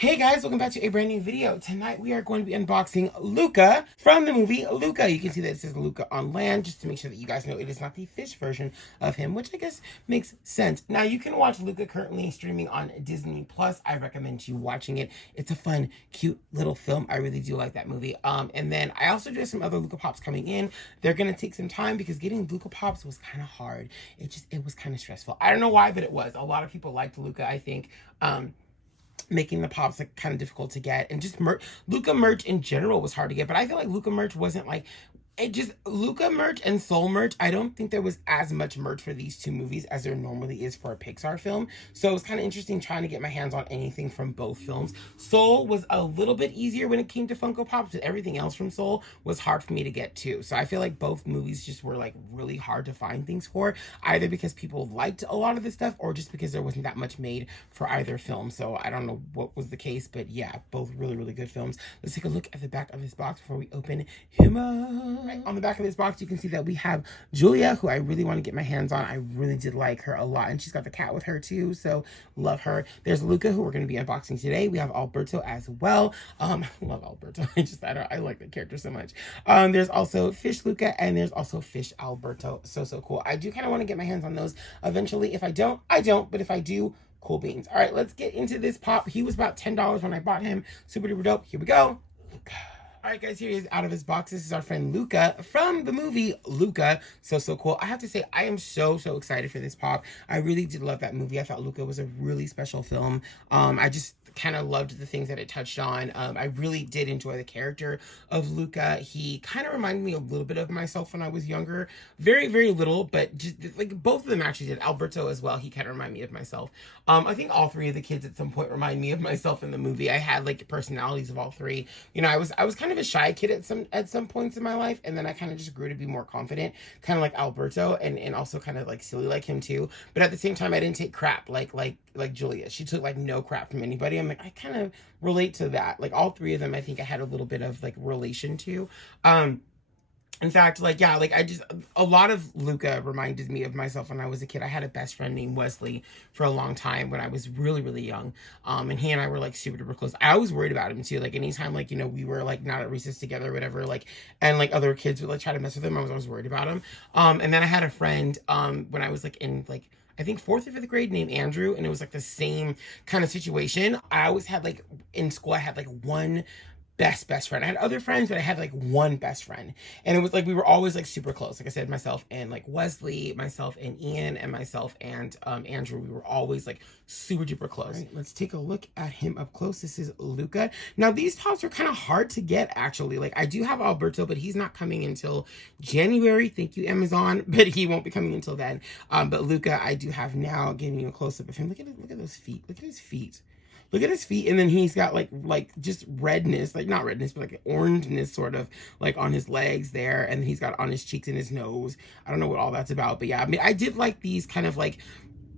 Hey guys, welcome back to a brand new video. Tonight we are going to be unboxing Luca from the movie Luca. You can see that it says Luca on land, just to make sure that you guys know it is not the fish version of him, which I guess makes sense. Now you can watch Luca currently streaming on Disney Plus. I recommend you watching it. It's a fun, cute little film. I really do like that movie. And then I also do have some other Luca Pops coming in. They're gonna take some time because getting Luca Pops was kind of hard. It was kind of stressful. I don't know why, but it was. A lot of people liked Luca, I think. Making the pops like kind of difficult to get, and just Luca merch in general was hard to get, but I feel like Luca merch wasn't like it just Luca merch and Soul merch. I don't think there was as much merch for these two movies as there normally is for a Pixar film. So it was kind of interesting trying to get my hands on anything from both films. Soul was a little bit easier when it came to Funko Pops, but everything else from Soul was hard for me to get too. So I feel like both movies just were like really hard to find things for, either because people liked a lot of this stuff or just because there wasn't that much made for either film. So I don't know what was the case, but yeah, both really, really good films. Let's take a look at the back of this box before we open him up. Right on the back of this box, you can see that we have Julia, who I really want to get my hands on. I really did like her a lot, and she's got the cat with her too, so love her. There's Luca, who we're going to be unboxing today. We have Alberto as well. I love Alberto. I like the character so much. There's also Fish Luca, and there's also Fish Alberto. So cool. I do kind of want to get my hands on those eventually. If I don't, I don't. But if I do, cool beans. All right, let's get into this pop. He was about $10 when I bought him. Super duper dope. Here we go. Luca. All right, guys, here he is out of his box. This is our friend Luca from the movie Luca. So cool. I have to say, I am so excited for this pop. I really did love that movie. I thought Luca was a really special film. I just kind of loved the things that it touched on. I really did enjoy the character of Luca. He kind of reminded me a little bit of myself when I was younger. Very little, but just like both of them actually did. Alberto as well. He kind of reminded me of myself. I think all three of the kids at some point remind me of myself in the movie. I had like the personalities of all three. You know, I was kind of a shy kid at some points in my life, and then I kind of just grew to be more confident, kind of like Alberto, and also kind of like silly like him too. But at the same time, I didn't take crap like Julia. She took like no crap from anybody. I'm like, I kind of relate to that. Like all three of them, I think I had a little bit of like relation to. In fact, like, yeah, like a lot of Luca reminded me of myself when I was a kid. I had a best friend named Wesley for a long time when I was really young. And he and I were like super duper close. I was worried about him too. Like anytime, like, you know, we were like not at recess together or whatever, like, and like other kids would like try to mess with him, I was always worried about him. And then I had a friend, when I was like in like, I think 4th or 5th grade, named Andrew, and it was like the same kind of situation. I always had like, in school, I had like one best friend. I had other friends, but I had like one best friend, and it was like we were always like super close. Like I said, myself and like Wesley, myself and Ian, and myself and Andrew, we were always like super duper close. Right, let's take a look at him up close. This is Luca. Now these pops are kind of hard to get actually. Like I do have Alberto, but he's not coming until January. Thank you, Amazon, but he won't be coming until then. But Luca, I do have now. Giving you a close up of him. Look at those feet. Look at his feet. Look at his feet, and then he's got like just redness, like not redness, but like orangeness sort of like on his legs there, and he's got on his cheeks and his nose. I don't know what all that's about, but yeah, I mean, I did like these kind of like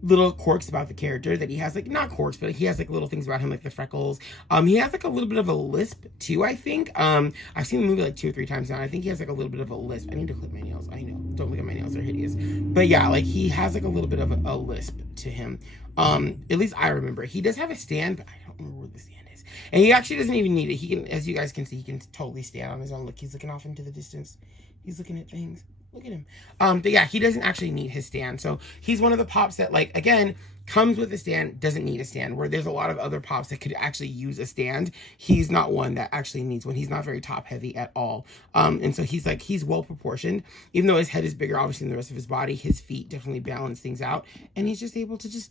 little quirks about the character that he has, like not quirks, but he has like little things about him, like the freckles. He has like a little bit of a lisp too, I think. I've seen the movie like 2 or 3 times now. I think he has like a little bit of a lisp. I need to clip my nails. I know, don't look at my nails, they're hideous. But yeah, like he has like a little bit of a lisp to him. At least I remember. He does have a stand, but I don't remember where the stand is. And he actually doesn't even need it. He can, as you guys can see, he can totally stand on his own. Look, he's looking off into the distance. He's looking at things. Look at him. But yeah, he doesn't actually need his stand. So he's one of the pops that, like, again, comes with a stand, doesn't need a stand, where there's a lot of other pops that could actually use a stand. He's not one that actually needs one. He's not very top heavy at all. And so he's well proportioned. Even though his head is bigger, obviously, than the rest of his body, his feet definitely balance things out. And he's just able to just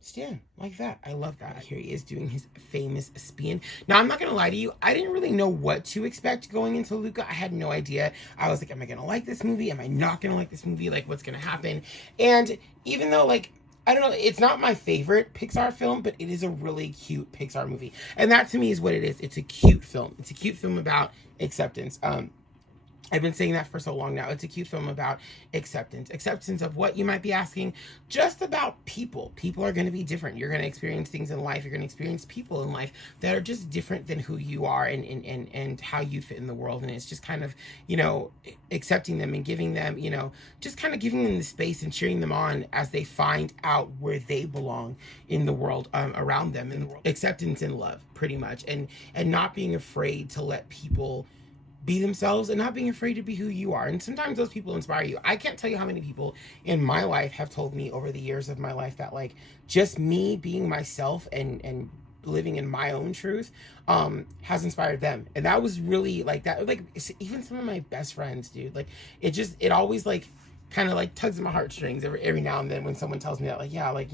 stand like that. I love that. Here he is doing his famous spin. Now, I'm not gonna lie to you, I didn't really know what to expect going into Luca. I had no idea. I was like, am I gonna like this movie? Am I not gonna like this movie? Like, what's gonna happen? And even though, like, I don't know, it's not my favorite Pixar film, but it is a really cute Pixar movie. And that to me is what it is. It's a cute film. It's a cute film about acceptance. I've been saying that for so long now. It's a cute film about acceptance. Acceptance of what you might be asking, just about people. People are going to be different. You're going to experience things in life. You're going to experience people in life that are just different than who you are and how you fit in the world. And it's just kind of, accepting them and giving them, just kind of giving them the space and cheering them on as they find out where they belong in the world around them. In the world. Acceptance and love, pretty much. And not being afraid to let people be themselves and not being afraid to be who you are. And sometimes those people inspire you. I can't tell you how many people in my life have told me over the years of my life that like just me being myself and living in my own truth has inspired them. And that was really like that, like even some of my best friends, dude, like it always like kind of like tugs at my heartstrings every now and then when someone tells me that, like, yeah, like,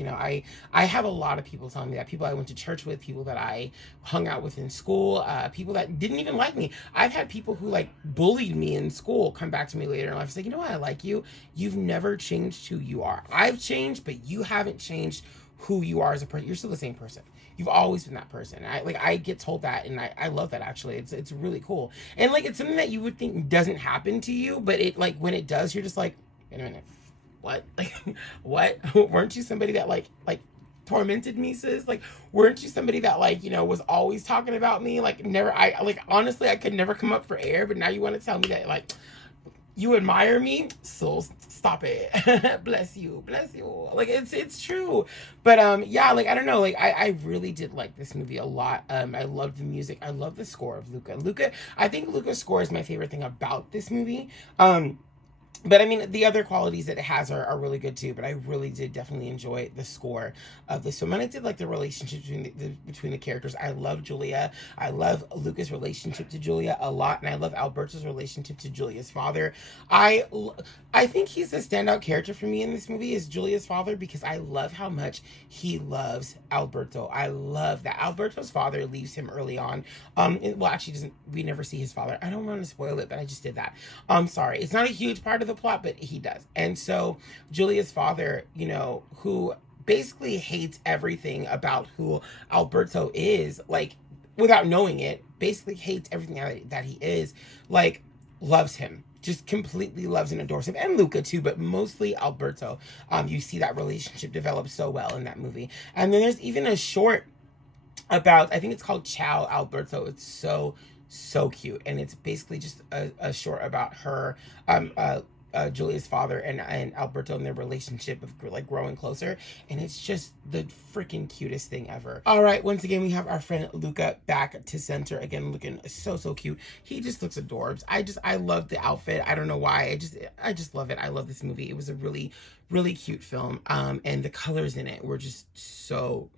I have a lot of people telling me that, people I went to church with, people that I hung out with in school, people that didn't even like me. I've had people who like bullied me in school come back to me later in life and say, you know what, I like you. You've never changed who you are. I've changed, but you haven't changed who you are as a person. You're still the same person. You've always been that person. I get told that, and I love that. Actually, it's really cool. And like it's something that you would think doesn't happen to you, but it, like, when it does, you're just like, wait a minute, what? Like, what? Weren't you somebody that like tormented me, sis? Like, weren't you somebody that like, was always talking about me? Like, never. I like, honestly, I could never come up for air, but now you want to tell me that like you admire me? So stop it. Bless you. Like, it's true. But yeah, like, I don't know, like I really did like this movie a lot. I love the music. I love the score of Luca. I think Luca's score is my favorite thing about this movie. But I mean, the other qualities that it has are really good too. But I really did definitely enjoy the score of this film. And I did like the relationship between the characters. I love Julia. I love Luca's relationship to Julia a lot. And I love Alberto's relationship to Julia's father. I think he's a standout character for me in this movie, is Julia's father, because I love how much he loves Alberto. I love that Alberto's father leaves him early on. Well, actually, we never see his father. I don't want to spoil it, but I just did that. I'm sorry. It's not a huge part of the plot, but he does. And so Julia's father, who basically hates everything about who Alberto is, like, without knowing it, basically hates everything that he is, like, loves him. Just completely loves and adores him, and Luca too, but mostly Alberto. You see that relationship develop so well in that movie. And then there's even a short about, I think it's called Ciao Alberto. It's so cute, and it's basically just a short about her, Julia's father and Alberto and their relationship of like growing closer, and it's just the freaking cutest thing ever. All right, once again we have our friend Luca back to center again, looking so cute. He just looks adorbs. I love the outfit. I don't know why. I just love it. I love this movie. It was a really cute film, and the colors in it were just so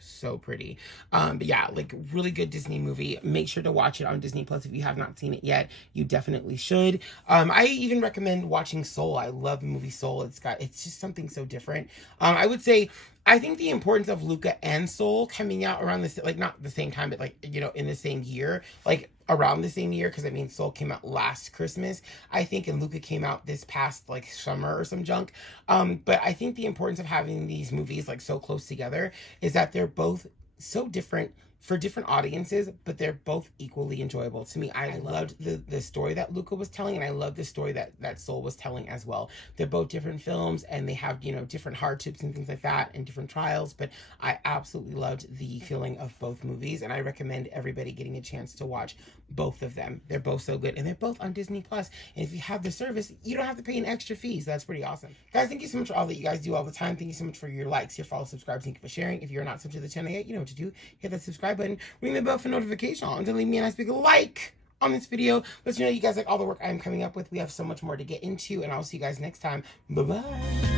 pretty. But yeah, like, really good Disney movie. Make sure to watch it on Disney Plus if you have not seen it yet. You definitely should. I even recommend watching Soul. I love the movie Soul. It's just something so different. I would say, I think the importance of Luca and Soul coming out around this, like, not the same time, but like, in the same year, like around the same year, because I mean, Soul came out last Christmas, I think, and Luca came out this past like summer or some junk. But I think the importance of having these movies like so close together is that they're both so different for different audiences, but they're both equally enjoyable. To me, I loved the story that Luca was telling, and I love the story that Soul was telling as well. They're both different films, and they have, different hardships and things like that, and different trials, but I absolutely loved the feeling of both movies, and I recommend everybody getting a chance to watch both of them. They're both so good, and they're both on Disney Plus. And if you have the service, you don't have to pay an extra fee, so that's pretty awesome. Guys, thank you so much for all that you guys do all the time. Thank you so much for your likes, your follows, subscribes. Thank you for sharing. If you're not subscribed to the channel yet, you know what to do. Hit that subscribe button, ring the bell for notifications, and leave me a nice big like on this video. Let you know you guys like all the work I'm coming up with. We have so much more to get into, and I'll see you guys next time. Bye-bye.